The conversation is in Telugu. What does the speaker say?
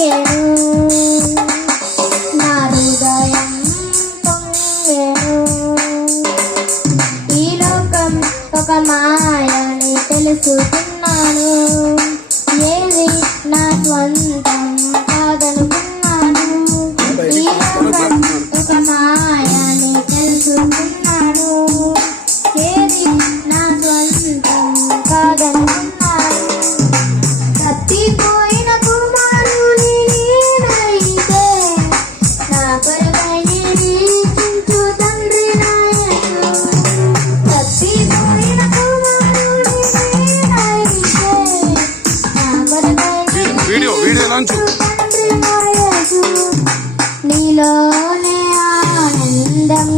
పొంగెను నా హృదయం పొంగెను ఈ లోకం ఒక మాయని తెలుసుకున్నాను ఏది నా స్వంతం కాదనుకున్నాను ఈ లోకం ఒక మాయని తెలుసుకున్నాను ఏది నా స్వంతం కాదనుకున్నాను తప్పిపోయిన కుమారుని నేనైతే నా కొరకై నిరీక్షించు తండ్రి నాయకు తప్పిపోయిన కుమారుని నేనైతే నా కొరకై నిరీక్షించు తండ్రి నాయకు నీలోనే ఆనందం